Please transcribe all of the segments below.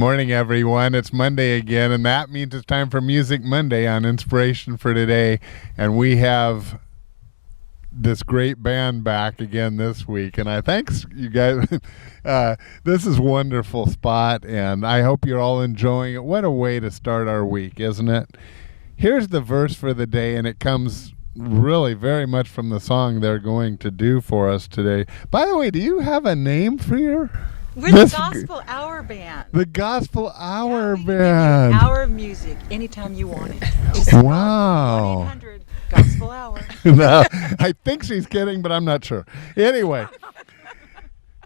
morning, everyone. It's Monday again, and that means it's time for Music Monday on Inspiration for Today. And we have this great band back again this week. And I thanks you guys. This is a wonderful spot, and I hope you're all enjoying it. What a way to start our week, isn't it? Here's the verse for the day, and it comes really very much from the song they're going to do for us today. By the way, do you have a name for your... We're the Gospel Hour Band. The Gospel Hour Band. An hour of music anytime you want it. Just wow. 1-800 Gospel Hour. No, I think she's kidding, but I'm not sure. Anyway,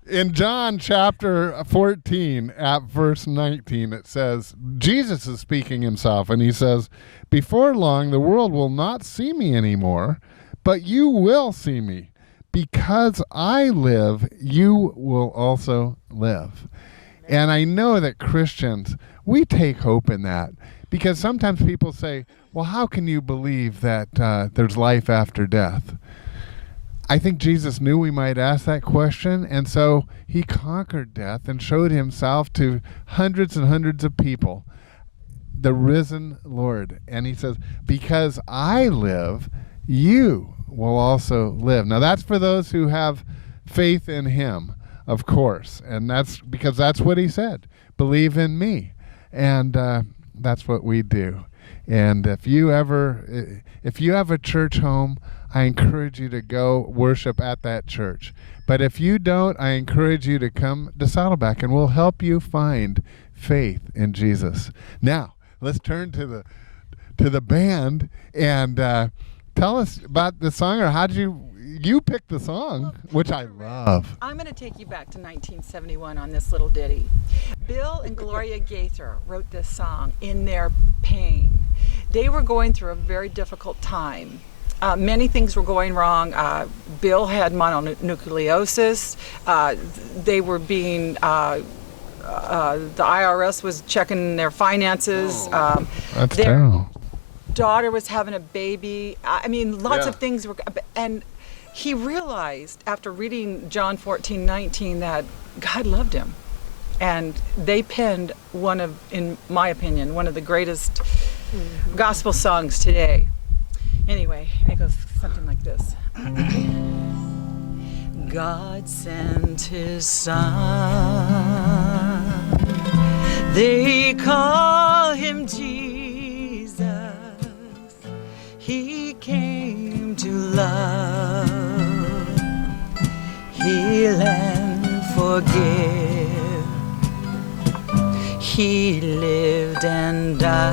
in John chapter 14 at verse 19, it says, Jesus is speaking himself, and he says, "Before long, the world will not see me anymore, but you will see me. Because I live, you will also live." And I know that Christians, we take hope in that, because sometimes people say, well, how can you believe that there's life after death? I think Jesus knew we might ask that question, and so he conquered death and showed himself to hundreds and hundreds of people, the risen Lord. And he says, because I live, you will also live. Now that's for those who have faith in him, of course, and that's because that's what he said. Believe in me, and that's what we do. And if you have a church home, I encourage you to go worship at that church. But if you don't, I encourage you to come to Saddleback, and we'll help you find faith in Jesus. Now let's turn to the band and. Tell us about the song, or how did you pick the song, which I love. I'm going to take you back to 1971 on this little ditty. Bill and Gloria Gaither wrote this song in their pain. They were going through a very difficult time. Many things were going wrong. Bill had mononucleosis. They were being... the IRS was checking their finances. That's terrible. Daughter was having a baby. I mean, lots of things were, and he realized after reading John 14:19 that God loved him, and they penned in my opinion, one of the greatest gospel songs today. Anyway, it goes something like this. God sent his son, they call him Jesus. He came to love, heal and forgive. He lived and died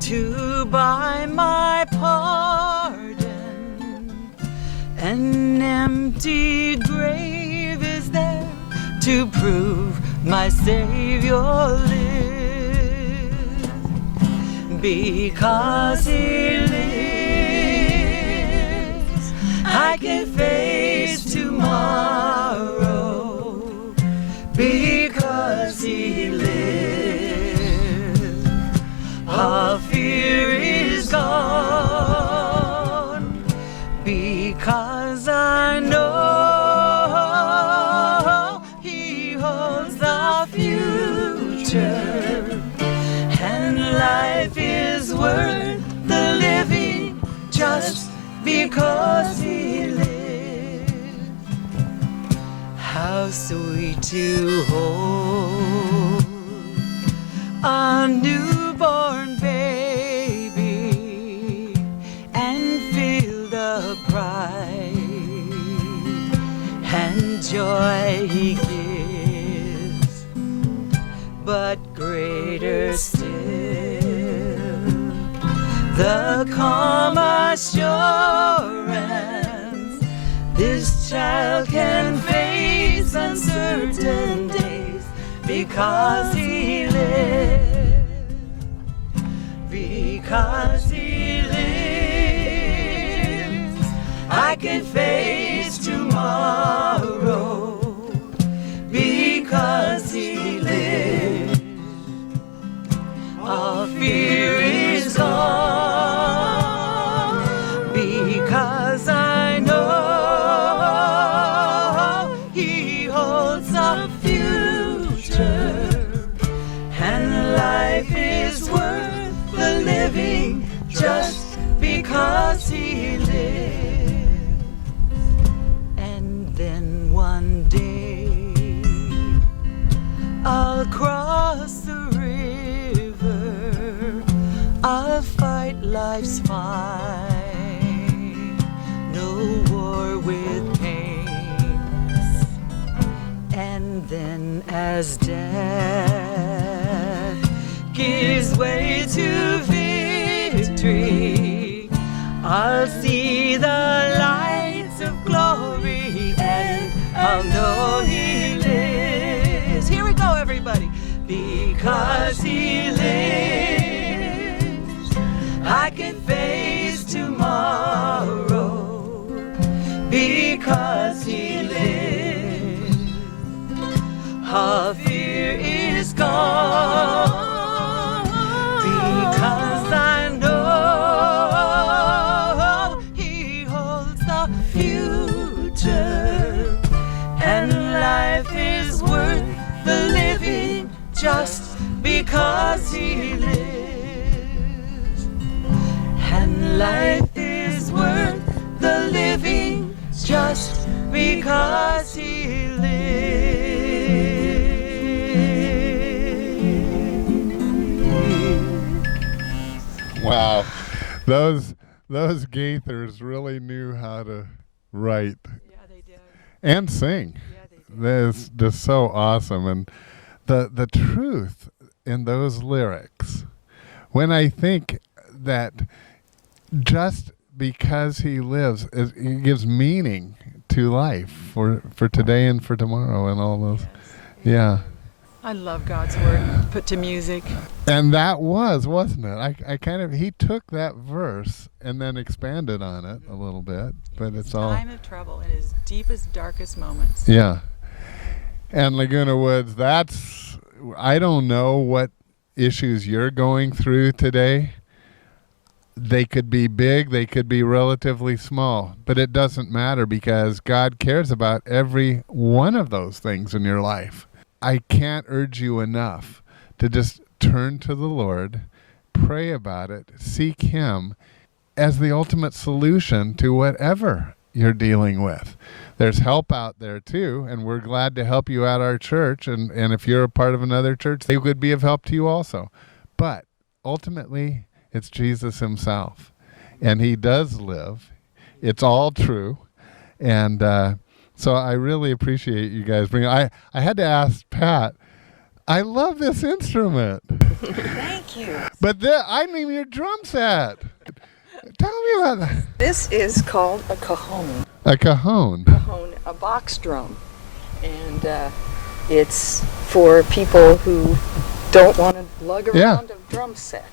to buy my pardon. An empty grave is there to prove my Savior lives. Because he lives, I can face tomorrow. Because he lives, all fear is gone. Because I know he holds the future, and life is worth the living just because he lives. How sweet to hold a newborn baby and feel the pride and joy he gives, but greater still, the calm assurance this child can face uncertain days because he lives. Because he lives, I can face tomorrow. Because he lives, all fear is gone. Because I know he holds the future, 'cause death gives way to victory. I'll see the lights of glory and I'll know He lives. Here we go, everybody. Because He lives, I can face tomorrow. Because He lives, all fear is gone. Because I know He holds the future, and life is worth the living just because He lives. And life is worth the living just because He lives. Wow, those Gaithers really knew how to write Yeah, they did. and sing. Yeah, they did. That's just so awesome, and the truth in those lyrics. When I think that just because He lives, He gives meaning to life for today and for tomorrow and all those. Yes. Yeah. I love God's word put to music. And that wasn't it? I kind of, he took that verse and then expanded on it a little bit, but it's all. Time of trouble in His deepest, darkest moments. Yeah. And Laguna Woods, I don't know what issues you're going through today. They could be big, they could be relatively small, but it doesn't matter because God cares about every one of those things in your life. I can't urge you enough to just turn to the Lord, pray about it, seek Him as the ultimate solution to whatever you're dealing with. There's help out there too, and we're glad to help you at our church, and if you're a part of another church, they would be of help to you also. But ultimately, it's Jesus Himself, and He does live. It's all true, and so I really appreciate you guys bringing. I had to ask Pat. I love this instrument. Thank you. But I need your drum set. Tell me about that. This is called a cajon. A cajon. Cajon, a box drum. And it's for people who don't want to lug around a drum set.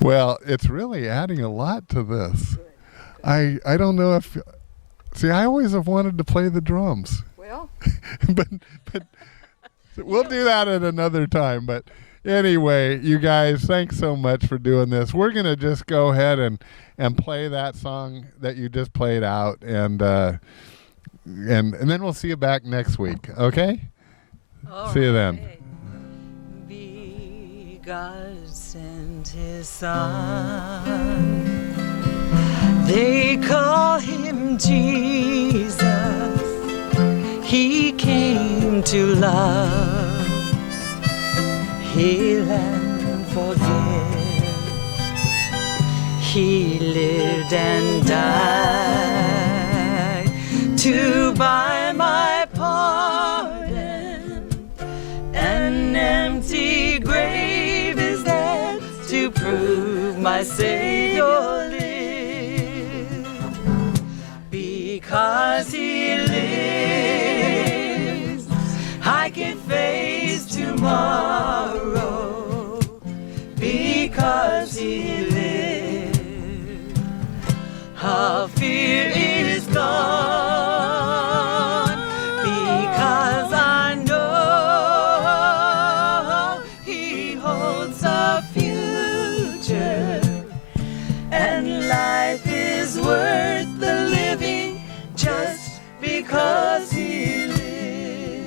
Well, it's really adding a lot to this. I don't know if... See, I always have wanted to play the drums. Well, but we'll do that at another time. But anyway, you guys, thanks so much for doing this. We're going to just go ahead and play that song that you just played out, and then we'll see you back next week, okay? See you then. God sent His Son. They call Him Jesus. He came to love, heal and forgive. He lived and died to buy my pardon. An empty grave is there to prove my Savior lives. Because He lives, I can face tomorrow.